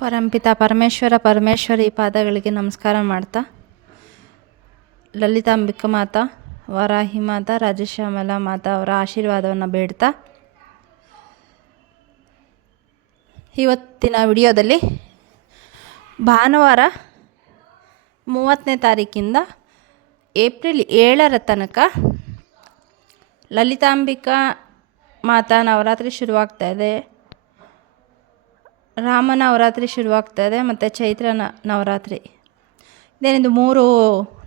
ಪರಂಪಿತ ಪರಮೇಶ್ವರಿ ಪಾದಗಳಿಗೆ ನಮಸ್ಕಾರ ಮಾಡ್ತಾ, ಲಲಿತಾಂಬಿಕಾ ಮಾತಾ, ವರಾಹಿ ಮಾತಾ, ರಾಜಶ್ಯಾಮಲ ಮಾತಾ ಅವರ ಆಶೀರ್ವಾದವನ್ನು ಬೇಡ್ತಾ, ಇವತ್ತಿನ ವಿಡಿಯೋದಲ್ಲಿ ಭಾನುವಾರ 30ನೇ ತಾರೀಕಿಂದ ಏಪ್ರಿಲ್ 7ರ ತನಕ ಲಲಿತಾಂಬಿಕಾ ಮಾತಾ ನವರಾತ್ರಿ ಶುರುವಾಗ್ತಾಯಿದೆ, ರಾಮ ನವರಾತ್ರಿ ಶುರುವಾಗ್ತಾಯಿದೆ, ಮತ್ತು ಚೈತ್ರ ನವರಾತ್ರಿ. ಇದೇನಿದು 3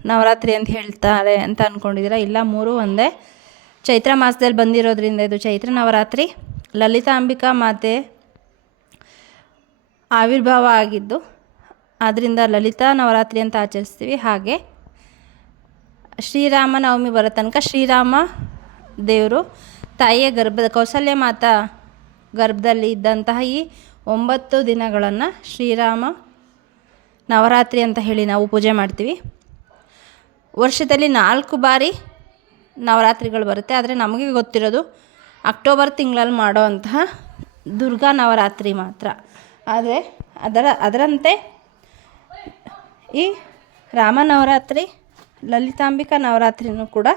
ನವರಾತ್ರಿ ಅಂತ ಹೇಳ್ತಾರೆ ಅಂತ ಅಂದ್ಕೊಂಡಿದ್ದೀರಾ? ಇಲ್ಲ, 3 ಒಂದೇ. ಚೈತ್ರ ಮಾಸದಲ್ಲಿ ಬಂದಿರೋದ್ರಿಂದ ಇದು ಚೈತ್ರ ನವರಾತ್ರಿ. ಲಲಿತಾಂಬಿಕಾ ಮಾತೆ ಆವಿರ್ಭಾವ ಆಗಿದ್ದು ಆದ್ದರಿಂದ ಲಲಿತಾ ನವರಾತ್ರಿ ಅಂತ ಆಚರಿಸ್ತೀವಿ. ಹಾಗೆ ಶ್ರೀರಾಮ ನವಮಿ ಬರೋ ತನಕ ಶ್ರೀರಾಮ ದೇವರು ತಾಯಿಯ ಕೌಸಲ್ಯ ಮಾತಾ ಗರ್ಭದಲ್ಲಿ ಇದ್ದಂತಹ ಈ 9 ದಿನಗಳನ್ನು ಶ್ರೀರಾಮ ನವರಾತ್ರಿ ಅಂತ ಹೇಳಿ ನಾವು ಪೂಜೆ ಮಾಡ್ತೀವಿ. ವರ್ಷದಲ್ಲಿ 4 ಬಾರಿ ನವರಾತ್ರಿಗಳು ಬರುತ್ತೆ. ಆದರೆ ನಮಗೆ ಗೊತ್ತಿರೋದು ಅಕ್ಟೋಬರ್ ತಿಂಗಳಲ್ಲಿ ಮಾಡೋವಂತಹ ದುರ್ಗಾ ನವರಾತ್ರಿ ಮಾತ್ರ. ಆದರೆ ಅದರಂತೆ ಈ ರಾಮ ನವರಾತ್ರಿ, ಲಲಿತಾಂಬಿಕಾ ನವರಾತ್ರಿನೂ ಕೂಡ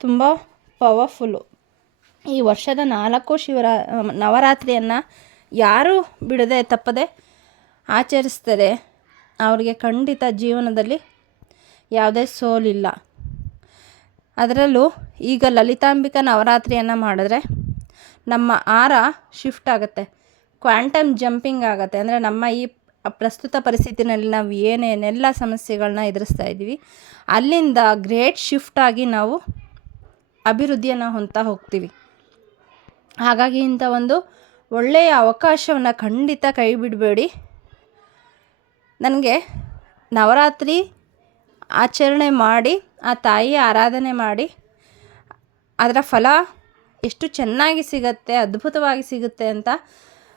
ತುಂಬ ಪವರ್ಫುಲ್ಲು. ಈ ವರ್ಷದ 4 ನವರಾತ್ರಿಯನ್ನು ಯಾರು ಬಿಡದೆ ತಪ್ಪದೆ ಆಚರಿಸ್ತಾರೆ ಅವರಿಗೆ ಖಂಡಿತ ಜೀವನದಲ್ಲಿ ಯಾವುದೇ ಸೋಲಿಲ್ಲ. ಅದರಲ್ಲೂ ಈಗ ಲಲಿತಾಂಬಿಕಾ ನವರಾತ್ರಿಯನ್ನು ಮಾಡಿದ್ರೆ ನಮ್ಮ ಆರ ಶಿಫ್ಟ್ ಆಗುತ್ತೆ, ಕ್ವಾಂಟಮ್ ಜಂಪಿಂಗ್ ಆಗುತ್ತೆ. ಅಂದರೆ ನಮ್ಮ ಈ ಪ್ರಸ್ತುತ ಪರಿಸ್ಥಿತಿನಲ್ಲಿ ನಾವು ಏನೇನೆಲ್ಲ ಸಮಸ್ಯೆಗಳನ್ನ ಎದುರಿಸ್ತಾ ಇದ್ದೀವಿ ಅಲ್ಲಿಂದ ಗ್ರೇಟ್ ಶಿಫ್ಟ್ ಆಗಿ ನಾವು ಅಭಿವೃದ್ಧಿಯನ್ನು ಹೊಂದ್ತಾ ಹೋಗ್ತೀವಿ. ಹಾಗಾಗಿ ಇಂಥ ಒಂದು ಒಳ್ಳೆಯ ಅವಕಾಶವನ್ನು ಖಂಡಿತ ಕೈ ಬಿಡಬೇಡಿ. ನನಗೆ ನವರಾತ್ರಿ ಆಚರಣೆ ಮಾಡಿ ಆ ತಾಯಿಯ ಆರಾಧನೆ ಮಾಡಿ ಅದರ ಫಲ ಎಷ್ಟು ಚೆನ್ನಾಗಿ ಸಿಗುತ್ತೆ, ಅದ್ಭುತವಾಗಿ ಸಿಗುತ್ತೆ ಅಂತ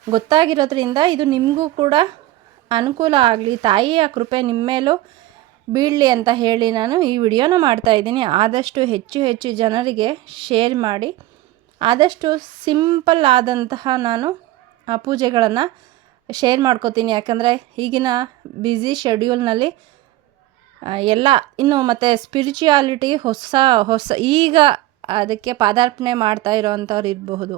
ಗೊತ್ತಾಗಿರೋದ್ರಿಂದ ಇದು ನಿಮಗೂ ಕೂಡ ಅನುಕೂಲ ಆಗಲಿ, ತಾಯಿಯ ಕೃಪೆ ನಿಮ್ಮ ಮೇಲೂ ಬೀಳಲಿ ಅಂತ ಹೇಳಿ ನಾನು ಈ ವಿಡಿಯೋನ ಮಾಡ್ತಾಯಿದ್ದೀನಿ. ಆದಷ್ಟು ಹೆಚ್ಚು ಜನರಿಗೆ ಶೇರ್ ಮಾಡಿ, ಆದಷ್ಟು ಸಿಂಪಲ್ ಆದಂತಹ ನಾನು ಆ ಪೂಜೆಗಳನ್ನು ಶೇರ್ ಮಾಡ್ಕೋತೀನಿ. ಯಾಕಂದರೆ ಈಗಿನ ಬ್ಯುಸಿ ಶೆಡ್ಯೂಲ್ನಲ್ಲಿ ಎಲ್ಲ ಇನ್ನು ಮತ್ತು ಸ್ಪಿರಿಚುಯಾಲಿಟಿ ಹೊಸ ಈಗ ಅದಕ್ಕೆ ಪಾದಾರ್ಪಣೆ ಮಾಡ್ತಾ ಇರೋವಂಥವ್ರು ಇರಬಹುದು.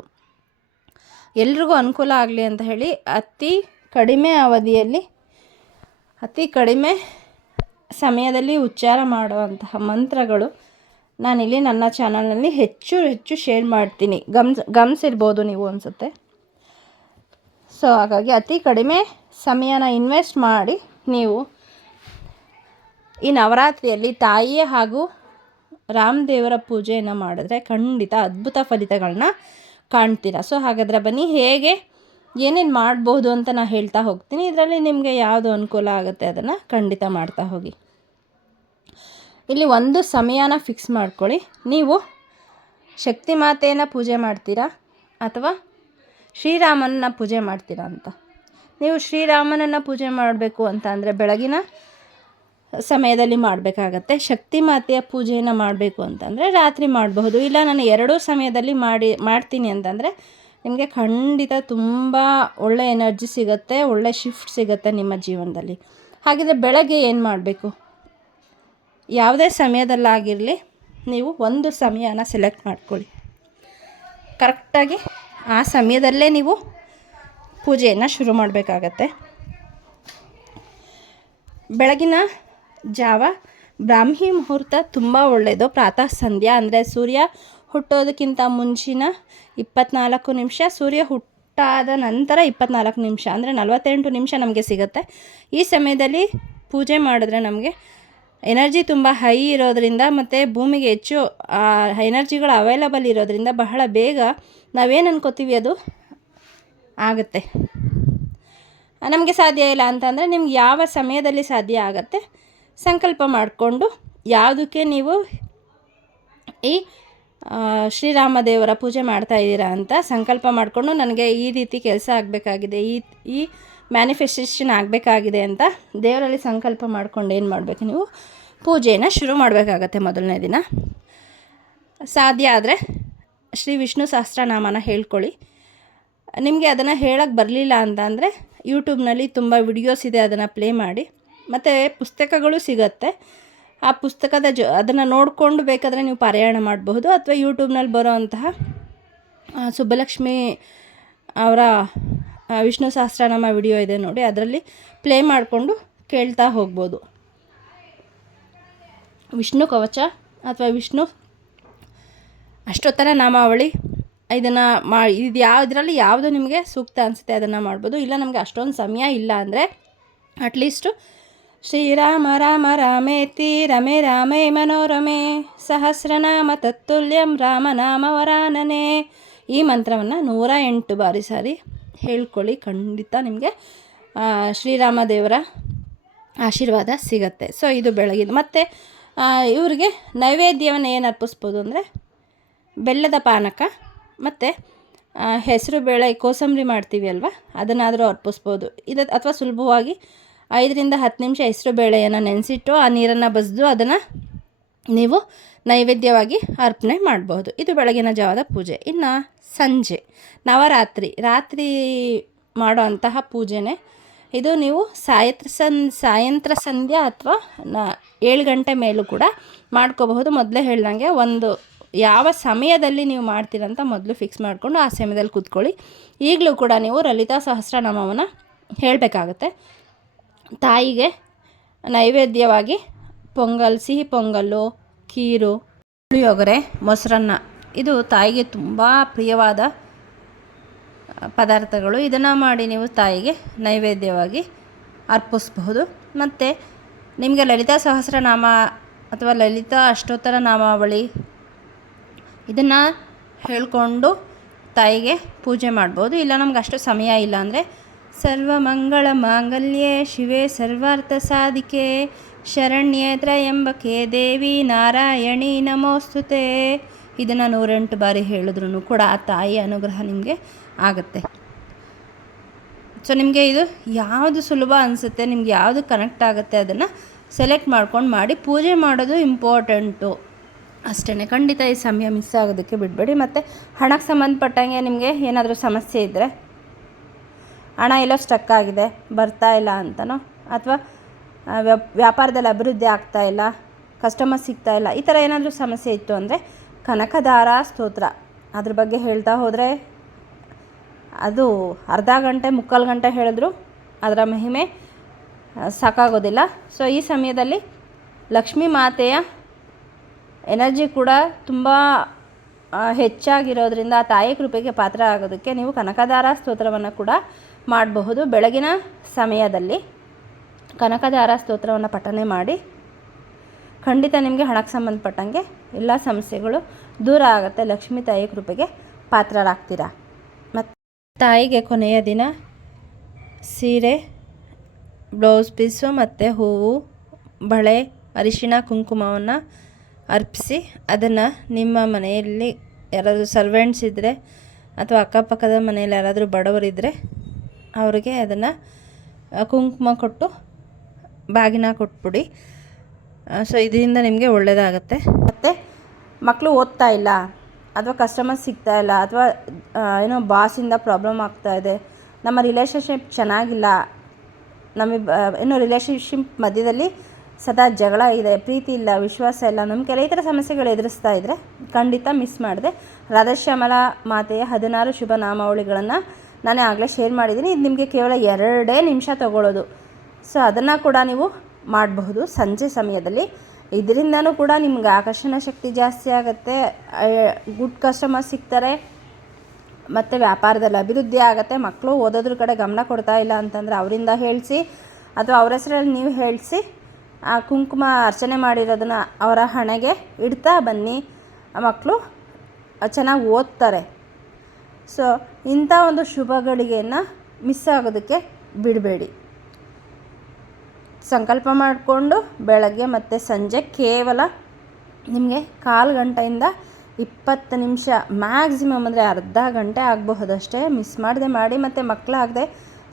ಎಲ್ರಿಗೂ ಅನುಕೂಲ ಆಗಲಿ ಅಂತ ಹೇಳಿ ಅತಿ ಕಡಿಮೆ ಅವಧಿಯಲ್ಲಿ ಅತಿ ಕಡಿಮೆ ಸಮಯದಲ್ಲಿ ಉಚ್ಚಾರ ಮಾಡುವಂತಹ ಮಂತ್ರಗಳು ನಾನಿಲ್ಲಿ ನನ್ನ ಚಾನಲ್ನಲ್ಲಿ ಹೆಚ್ಚು ಶೇರ್ ಮಾಡ್ತೀನಿ. ಗಮನಿಸಿರ್ಬೋದು ನೀವು ಅನಿಸುತ್ತೆ. ಸೊ ಹಾಗಾಗಿ ಅತಿ ಕಡಿಮೆ ಸಮಯನ ಇನ್ವೆಸ್ಟ್ ಮಾಡಿ ನೀವು ಈ ನವರಾತ್ರಿಯಲ್ಲಿ ತಾಯಿಯ ಹಾಗೂ ರಾಮದೇವರ ಪೂಜೆಯನ್ನು ಮಾಡಿದ್ರೆ ಖಂಡಿತ ಅದ್ಭುತ ಫಲಿತಗಳನ್ನ ಕಾಣ್ತೀರಾ. ಸೊ ಹಾಗಾದರೆ ಬನ್ನಿ, ಹೇಗೆ ಏನೇನು ಮಾಡ್ಬೋದು ಅಂತ ನಾನು ಹೇಳ್ತಾ ಹೋಗ್ತೀನಿ. ಇದರಲ್ಲಿ ನಿಮಗೆ ಯಾವುದು ಅನುಕೂಲ ಆಗುತ್ತೆ ಅದನ್ನು ಖಂಡಿತ ಮಾಡ್ತಾ ಹೋಗಿ. ಇಲ್ಲಿ ಒಂದು ಸಮಯನ ಫಿಕ್ಸ್ ಮಾಡ್ಕೊಳ್ಳಿ. ನೀವು ಶಕ್ತಿ ಮಾತೆಯನ್ನು ಪೂಜೆ ಮಾಡ್ತೀರಾ ಅಥವಾ ಶ್ರೀರಾಮನನ್ನ ಪೂಜೆ ಮಾಡ್ತೀರಾ ಅಂತ. ನೀವು ಶ್ರೀರಾಮನನ್ನು ಪೂಜೆ ಮಾಡಬೇಕು ಅಂತ ಅಂದರೆ ಬೆಳಗಿನ ಸಮಯದಲ್ಲಿ ಮಾಡಬೇಕಾಗತ್ತೆ. ಶಕ್ತಿ ಮಾತೆಯ ಪೂಜೆಯನ್ನು ಮಾಡಬೇಕು ಅಂತಂದರೆ ರಾತ್ರಿ ಮಾಡಬಹುದು. ಇಲ್ಲ ನಾನು 2 ಸಮಯದಲ್ಲಿ ಮಾಡ್ತೀನಿ ಅಂತಂದರೆ ನಿಮಗೆ ಖಂಡಿತ ತುಂಬ ಒಳ್ಳೆ ಎನರ್ಜಿ ಸಿಗುತ್ತೆ, ಒಳ್ಳೆ ಶಿಫ್ಟ್ ಸಿಗುತ್ತೆ ನಿಮ್ಮ ಜೀವನದಲ್ಲಿ. ಹಾಗಿದ್ರೆ ಬೆಳಗ್ಗೆ ಏನು ಮಾಡಬೇಕು? ಯಾವುದೇ ಸಮಯದಲ್ಲಾಗಿರಲಿ ನೀವು ಒಂದು ಸಮಯನ ಸೆಲೆಕ್ಟ್ ಮಾಡ್ಕೊಳ್ಳಿ. ಕರೆಕ್ಟಾಗಿ ಆ ಸಮಯದಲ್ಲೇ ನೀವು ಪೂಜೆಯನ್ನು ಶುರು ಮಾಡಬೇಕಾಗತ್ತೆ. ಬೆಳಗಿನ ಜಾವ ಬ್ರಾಹ್ಮಿ ಮುಹೂರ್ತ ತುಂಬ ಒಳ್ಳೆಯದು. ಪ್ರಾತಃ ಸಂಧ್ಯಾ ಅಂದರೆ ಸೂರ್ಯ ಹುಟ್ಟೋದಕ್ಕಿಂತ ಮುಂಚಿನ 24 ನಿಮಿಷ, ಸೂರ್ಯ ಹುಟ್ಟಾದ ನಂತರ 24 ನಿಮಿಷ ಅಂದರೆ 48 ನಿಮಿಷ ನಮಗೆ ಸಿಗುತ್ತೆ. ಈ ಸಮಯದಲ್ಲಿ ಪೂಜೆ ಮಾಡಿದ್ರೆ ನಮಗೆ ಎನರ್ಜಿ ತುಂಬ ಹೈ ಇರೋದರಿಂದ ಮತ್ತು ಭೂಮಿಗೆ ಹೆಚ್ಚು ಎನರ್ಜಿಗಳು ಅವೈಲಬಲ್ ಇರೋದರಿಂದ ಬಹಳ ಬೇಗ ನಾವೇನು ಅನ್ಕೋತೀವಿ ಅದು ಆಗುತ್ತೆ. ನಮಗೆ ಸಾಧ್ಯ ಇಲ್ಲ ಅಂತಂದರೆ ನಿಮ್ಗೆ ಯಾವ ಸಮಯದಲ್ಲಿ ಸಾಧ್ಯ ಆಗುತ್ತೆ ಸಂಕಲ್ಪ ಮಾಡಿಕೊಂಡು ಯಾವುದಕ್ಕೆ ನೀವು ಈ ಶ್ರೀರಾಮ ದೇವರ ಪೂಜೆ ಮಾಡ್ತಾ ಇದ್ದೀರಾ ಅಂತ ಸಂಕಲ್ಪ ಮಾಡಿಕೊಂಡು ನನಗೆ ಈ ರೀತಿ ಕೆಲಸ ಆಗಬೇಕಾಗಿದೆ, ಈ ಮ್ಯಾನಿಫೆಸ್ಟೇಷನ್ ಆಗಬೇಕಾಗಿದೆ ಅಂತ ದೇವರಲ್ಲಿ ಸಂಕಲ್ಪ ಮಾಡ್ಕೊಂಡು ಏನು ಮಾಡಬೇಕು, ನೀವು ಪೂಜೆಯನ್ನು ಶುರು ಮಾಡಬೇಕಾಗತ್ತೆ. ಮೊದಲನೇ ದಿನ ಸಾಧ್ಯ ಆದರೆ ಶ್ರೀ ವಿಷ್ಣು ಸಹಸ್ರನಾಮನ ಹೇಳ್ಕೊಳ್ಳಿ. ನಿಮಗೆ ಅದನ್ನು ಹೇಳಕ್ಕೆ ಬರಲಿಲ್ಲ ಅಂತ ಅಂದರೆ ಯೂಟ್ಯೂಬ್ನಲ್ಲಿ ತುಂಬ ವಿಡಿಯೋಸ್ ಇದೆ, ಅದನ್ನು ಪ್ಲೇ ಮಾಡಿ. ಮತ್ತು ಪುಸ್ತಕಗಳು ಸಿಗತ್ತೆ. ಆ ಪುಸ್ತಕದ ಅದನ್ನು ನೋಡಿಕೊಂಡು ಬೇಕಾದರೆ ನೀವು ಪಾರಾಯಣ ಮಾಡಬಹುದು. ಅಥವಾ ಯೂಟ್ಯೂಬ್ನಲ್ಲಿ ಬರೋ ಅಂತಹ ಸುಬ್ಬಲಕ್ಷ್ಮಿ ಅವರ ವಿಷ್ಣು ಸಹಸ್ರನಾಮ ವಿಡಿಯೋ ಇದೆ ನೋಡಿ, ಅದರಲ್ಲಿ ಪ್ಲೇ ಮಾಡಿಕೊಂಡು ಕೇಳ್ತಾ ಹೋಗ್ಬೋದು. ವಿಷ್ಣು ಕವಚ ಅಥವಾ ವಿಷ್ಣು ಅಷ್ಟೋತ್ತರ ನಾಮಾವಳಿ ಇದನ್ನು ಇದು ಇದರಲ್ಲಿ ಯಾವುದು ನಿಮಗೆ ಸೂಕ್ತ ಅನಿಸುತ್ತೆ ಅದನ್ನು ಮಾಡ್ಬೋದು. ಇಲ್ಲ ನಮಗೆ ಅಷ್ಟೊಂದು ಸಮಯ ಇಲ್ಲ ಅಂದರೆ ಅಟ್ಲೀಸ್ಟು ಶ್ರೀರಾಮ ರಾಮ ರಾಮೇತಿ ರಮೇ ರಾಮೇ ಮನೋರಮೆ ಸಹಸ್ರನಾಮ ತತ್ತುಲ್ಯಂ ರಾಮನಾಮ ವರಾನನೆ ಈ ಮಂತ್ರವನ್ನು 108 ಬಾರಿ ಸಾರಿ ಹೇಳ್ಕೊಳ್ಳಿ. ಖಂಡಿತ ನಿಮಗೆ ಶ್ರೀರಾಮ ದೇವರ ಆಶೀರ್ವಾದ ಸಿಗತ್ತೆ. ಸೊ ಇದು ಬೆಳಗಿದ್ದು. ಮತ್ತು ಇವರಿಗೆ ನೈವೇದ್ಯವನ್ನು ಏನು ಅರ್ಪಿಸ್ಬೋದು ಅಂದರೆ ಬೆಲ್ಲದ ಪಾನಕ ಮತ್ತು ಹೆಸರು ಬೇಳೆ ಕೋಸಂಬರಿ ಮಾಡ್ತೀವಿ ಅಲ್ವಾ, ಅದನ್ನಾದರೂ ಅರ್ಪಿಸ್ಬೋದು. ಅಥವಾ ಸುಲಭವಾಗಿ 5ರಿಂದ 10 ನಿಮಿಷ ಹೆಸರು ಬೇಳೆಯನ್ನು ನೆನೆಸಿಟ್ಟು ಆ ನೀರನ್ನು ಬಸಿದು ಅದನ್ನು ನೀವು ನೈವೇದ್ಯವಾಗಿ ಅರ್ಪಣೆ ಮಾಡಬಹುದು. ಇದು ಬೆಳಗಿನ ಜಾವದ ಪೂಜೆ. ಇನ್ನು ಸಂಜೆ ರಾತ್ರಿ ಮಾಡೋ ಅಂತಹ ಪೂಜೆನೇ ಇದು. ನೀವು ಸಾಯಂತ್ರ ಸಂಧ್ಯಾ ಅಥವಾ 7 ಗಂಟೆ ಮೇಲೂ ಕೂಡ ಮಾಡ್ಕೋಬಹುದು. ಮೊದಲೇ ಹೇಳ್ದಂಗೆ ಒಂದು ಯಾವ ಸಮಯದಲ್ಲಿ ನೀವು ಮಾಡ್ತೀರಂತ ಮೊದಲು ಫಿಕ್ಸ್ ಮಾಡಿಕೊಂಡು ಆ ಸಮಯದಲ್ಲಿ ಕೂತ್ಕೊಳ್ಳಿ. ಈಗಲೂ ಕೂಡ ನೀವು ಲಲಿತಾ ಸಹಸ್ರನಾಮವನ್ನು ಹೇಳಬೇಕಾಗತ್ತೆ. ತಾಯಿಗೆ ನೈವೇದ್ಯವಾಗಿ ಸಿಹಿ ಪೊಂಗಲ್ಲು, ಖೀರು, ಪುಳಿಯೋಗರೆ, ಮೊಸರನ್ನ ಇದು ತಾಯಿಗೆ ತುಂಬ ಪ್ರಿಯವಾದ ಪದಾರ್ಥಗಳು. ಇದನ್ನು ಮಾಡಿ ನೀವು ತಾಯಿಗೆ ನೈವೇದ್ಯವಾಗಿ ಅರ್ಪಿಸಬಹುದು. ಮತ್ತು ನಿಮಗೆ ಲಲಿತಾ ಸಹಸ್ರನಾಮ ಅಥವಾ ಲಲಿತಾ ಅಷ್ಟೋತ್ತರ ನಾಮಾವಳಿ ಇದನ್ನು ಹೇಳಿಕೊಂಡು ತಾಯಿಗೆ ಪೂಜೆ ಮಾಡ್ಬೋದು. ಇಲ್ಲ ನಮ್ಗೆ ಅಷ್ಟು ಸಮಯ ಇಲ್ಲ ಅಂದರೆ ಸರ್ವಮಂಗಳ ಮಾಂಗಲ್ಯೆ ಶಿವೆ ಸರ್ವಾರ್ಥ ಸಾಧಿಕೆ ಶರಣ್ಯೇ ತ್ರಯಂಬಕೆ ದೇವಿ ನಾರಾಯಣಿ ನಮೋಸ್ತುತೆ ಇದನ್ನು 108 ಬಾರಿ ಹೇಳಿದ್ರೂ ಕೂಡ ಆ ತಾಯಿಯ ಅನುಗ್ರಹ ನಿಮಗೆ ಆಗುತ್ತೆ. ಸೊ ನಿಮಗೆ ಇದು ಯಾವುದು ಸುಲಭ ಅನಿಸುತ್ತೆ, ನಿಮ್ಗೆ ಯಾವುದು ಕನೆಕ್ಟ್ ಆಗುತ್ತೆ ಅದನ್ನು ಸೆಲೆಕ್ಟ್ ಮಾಡ್ಕೊಂಡು ಮಾಡಿ. ಪೂಜೆ ಮಾಡೋದು ಇಂಪಾರ್ಟೆಂಟು ಅಷ್ಟೇ. ಖಂಡಿತ ಈ ಸಮಯ ಮಿಸ್ ಆಗೋದಕ್ಕೆ ಬಿಡಬೇಡಿ. ಮತ್ತು ಹಣಕ್ಕೆ ಸಂಬಂಧಪಟ್ಟಂಗೆ ನಿಮಗೆ ಏನಾದರೂ ಸಮಸ್ಯೆ ಇದ್ದರೆ, ಹಣ ಎಲ್ಲೋ ಸ್ಟಕ್ ಆಗಿದೆ ಬರ್ತಾ ಇಲ್ಲ ಅಂತನೋ, ಅಥವಾ ವ್ಯಾಪಾರದಲ್ಲಿ ಅಭಿವೃದ್ಧಿ ಆಗ್ತಾ ಇಲ್ಲ, ಕಸ್ಟಮರ್ ಸಿಗ್ತಾ ಇಲ್ಲ, ಈ ಥರ ಏನಾದರೂ ಸಮಸ್ಯೆ ಇತ್ತು ಅಂದರೆ ಕನಕಧಾರ ಸ್ತೋತ್ರ ಅದ್ರ ಬಗ್ಗೆ ಹೇಳ್ತಾ ಹೋದರೆ ಅದು ಅರ್ಧ ಗಂಟೆ 3/4 ಗಂಟೆ ಹೇಳಿದ್ರು ಅದರ ಮಹಿಮೆ ಸಾಕಾಗೋದಿಲ್ಲ. ಸೊ ಈ ಸಮಯದಲ್ಲಿ ಲಕ್ಷ್ಮೀ ಮಾತೆಯ ಎನರ್ಜಿ ಕೂಡ ತುಂಬ ಹೆಚ್ಚಾಗಿರೋದ್ರಿಂದ ಆ ತಾಯಿ ಕೃಪೆಗೆ ಪಾತ್ರ ಆಗೋದಕ್ಕೆ ನೀವು ಕನಕಧಾರ ಸ್ತೋತ್ರವನ್ನು ಕೂಡ ಮಾಡಬಹುದು. ಬೆಳಗಿನ ಸಮಯದಲ್ಲಿ ಕನಕಧಾರ ಸ್ತೋತ್ರವನ್ನು ಪಠನೆ ಮಾಡಿ. ಖಂಡಿತ ನಿಮಗೆ ಹಣಕ್ಕೆ ಸಂಬಂಧಪಟ್ಟಂಗೆ ಎಲ್ಲ ಸಮಸ್ಯೆಗಳು ದೂರ ಆಗುತ್ತೆ. ಲಕ್ಷ್ಮೀ ತಾಯಿ ಕೃಪೆಗೆ ಪಾತ್ರರಾಗ್ತೀರಾ. ಮತ್ತು ತಾಯಿಗೆ ಕೊನೆಯ ದಿನ ಸೀರೆ, ಬ್ಲೌಸ್ ಪೀಸು ಮತ್ತು ಹೂವು, ಬಳೆ, ಅರಿಶಿಣ, ಕುಂಕುಮವನ್ನು ಅರ್ಪಿಸಿ ಅದನ್ನು ನಿಮ್ಮ ಮನೆಯಲ್ಲಿ ಯಾರಾದರೂ ಸರ್ವೆಂಟ್ಸ್ ಇದ್ದರೆ ಅಥವಾ ಅಕ್ಕಪಕ್ಕದ ಮನೆಯಲ್ಲಿ ಯಾರಾದರೂ ಬಡವರಿದ್ದರೆ ಅವರಿಗೆ ಅದನ್ನು ಕುಂಕುಮ ಕೊಟ್ಟು ಬಾಗಿನ ಕೊಟ್ಬಿಡಿ. ಸೊ ಇದರಿಂದ ನಿಮಗೆ ಒಳ್ಳೆಯದಾಗತ್ತೆ. ಮತ್ತು ಮಕ್ಕಳು ಓದ್ತಾ ಇಲ್ಲ ಅಥವಾ ಕಸ್ಟಮರ್ ಸಿಗ್ತಾ ಇಲ್ಲ ಅಥವಾ ಏನೋ ಬಾಸಿಂದ ಪ್ರಾಬ್ಲಮ್ ಆಗ್ತಾಯಿದೆ, ನಮ್ಮ ರಿಲೇಷನ್ಶಿಪ್ ಚೆನ್ನಾಗಿಲ್ಲ, ನಮಗೆ ಏನೋ ರಿಲೇಷನ್ಶಿಪ್ ಮಧ್ಯದಲ್ಲಿ ಸದಾ ಜಗಳ ಇದೆ, ಪ್ರೀತಿ ಇಲ್ಲ, ವಿಶ್ವಾಸ ಇಲ್ಲ, ನಂಬಿಕೆ ಈ ಥರ ಸಮಸ್ಯೆಗಳು ಎದುರಿಸ್ತಾ ಇದ್ದರೆ ಖಂಡಿತ ಮಿಸ್ ಮಾಡಿದೆ ರಾಧಾಶ್ಯಾಮಲ ಮಾತೆಯ 16 ಶುಭ ನಾಮಾವಳಿಗಳನ್ನು ನಾನೇ ಆಗಲೇ ಶೇರ್ ಮಾಡಿದ್ದೀನಿ. ಇದು ನಿಮಗೆ ಕೇವಲ 2 ನಿಮಿಷ ತಗೊಳ್ಳೋದು. ಸೊ ಅದನ್ನು ಕೂಡ ನೀವು ಮಾಡಬಹುದು ಸಂಜೆ ಸಮಯದಲ್ಲಿ. ಇದರಿಂದನೂ ಕೂಡ ನಿಮ್ಗೆ ಆಕರ್ಷಣ ಶಕ್ತಿ ಜಾಸ್ತಿ ಆಗುತ್ತೆ, ಗುಡ್ ಕಸ್ಟಮರ್ ಸಿಗ್ತಾರೆ, ಮತ್ತು ವ್ಯಾಪಾರದಲ್ಲಿ ಅಭಿವೃದ್ಧಿ ಆಗುತ್ತೆ. ಮಕ್ಕಳು ಓದೋದ್ರ ಕಡೆ ಗಮನ ಕೊಡ್ತಾ ಇಲ್ಲ ಅಂತಂದರೆ ಅವರಿಂದ ಹೇಳಿಸಿ ಅಥವಾ ಅವ್ರ ಹೆಸರಲ್ಲಿ ನೀವು ಹೇಳಿಸಿ ಆ ಕುಂಕುಮ ಅರ್ಚನೆ ಮಾಡಿರೋದನ್ನು ಅವರ ಹಣೆಗೆ ಇಡ್ತಾ ಬನ್ನಿ. ಮಕ್ಕಳು ಚೆನ್ನಾಗಿ ಓದ್ತಾರೆ. ಸೊ ಇಂಥ ಒಂದು ಶುಭ ಗಳಿಗೆಯನ್ನು ಮಿಸ್ ಆಗೋದಕ್ಕೆ ಬಿಡಬೇಡಿ. ಸಂಕಲ್ಪ ಮಾಡಿಕೊಂಡು ಬೆಳಗ್ಗೆ ಮತ್ತು ಸಂಜೆ ಕೇವಲ ನಿಮಗೆ 1/4 ಗಂಟೆಯಿಂದ 20 ನಿಮಿಷ ಮ್ಯಾಕ್ಸಿಮಮ್ ಅಂದರೆ ಅರ್ಧ ಗಂಟೆ ಆಗಬಹುದಷ್ಟೇ. ಮಿಸ್ ಮಾಡದೆ ಮಾಡಿ. ಮತ್ತು ಮಕ್ಕಳಾಗದೆ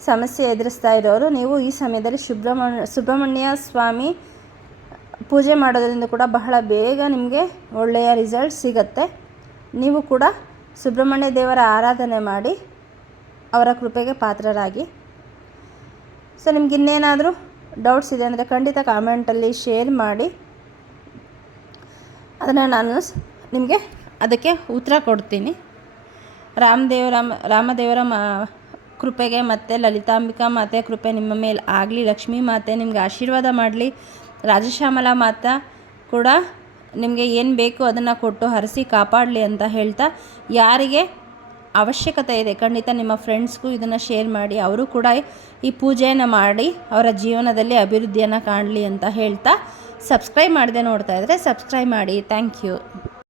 ಸಮಸ್ಯೆ ಎದುರಿಸ್ತಾ ಇರೋರು ನೀವು ಈ ಸಮಯದಲ್ಲಿ ಸುಬ್ರಹ್ಮಣ್ಯ ಸ್ವಾಮಿ ಪೂಜೆ ಮಾಡೋದ್ರಿಂದ ಕೂಡ ಬಹಳ ಬೇಗ ನಿಮಗೆ ಒಳ್ಳೆಯ ರಿಸಲ್ಟ್ ಸಿಗುತ್ತೆ. ನೀವು ಕೂಡ ಸುಬ್ರಹ್ಮಣ್ಯ ದೇವರ ಆರಾಧನೆ ಮಾಡಿ ಅವರ ಕೃಪೆಗೆ ಪಾತ್ರರಾಗಿ. ಸೊ ನಿಮ್ಗೆ ಇನ್ನೇನಾದರೂ ಡೌಟ್ಸ್ ಇದೆ ಅಂದರೆ ಖಂಡಿತ ಕಾಮೆಂಟಲ್ಲಿ ಶೇರ್ ಮಾಡಿ, ಅದನ್ನು ನಾನು ನಿಮಗೆ ಅದಕ್ಕೆ ಉತ್ತರ ಕೊಡ್ತೀನಿ. ರಾಮದೇವರ ಕೃಪೆಗೆ ಮತ್ತು ಲಲಿತಾಂಬಿಕಾ ಮಾತೆ ಕೃಪೆ ನಿಮ್ಮ ಮೇಲೆ ಆಗಲಿ. ಲಕ್ಷ್ಮೀ ಮಾತೆ ನಿಮಗೆ ಆಶೀರ್ವಾದ ಮಾಡಲಿ. ರಾಜಶ್ಯಾಮಲಾ ಮಾತಾ ಕೂಡ ನಿಮಗೆ ಏನು ಬೇಕು ಅದನ್ನು ಕೊಟ್ಟು ಹರಿಸಿ ಕಾಪಾಡಲಿ ಅಂತ ಹೇಳ್ತಾ, ಯಾರಿಗೆ ಅವಶ್ಯಕತೆ ಇದೆ ಖಂಡಿತ ನಿಮ್ಮ ಫ್ರೆಂಡ್ಸ್ಗೂ ಇದನ್ನು ಶೇರ್ ಮಾಡಿ, ಅವರು ಕೂಡ ಈ ಪೂಜೆಯನ್ನು ಮಾಡಿ ಅವರ ಜೀವನದಲ್ಲಿ ಅಭಿವೃದ್ಧಿಯನ್ನು ಕಾಣಲಿ ಅಂತ ಹೇಳ್ತಾ, ಸಬ್ಸ್ಕ್ರೈಬ್ ಮಾಡದೆ ನೋಡ್ತಾ ಇದ್ದರೆ ಸಬ್ಸ್ಕ್ರೈಬ್ ಮಾಡಿ. Thank you.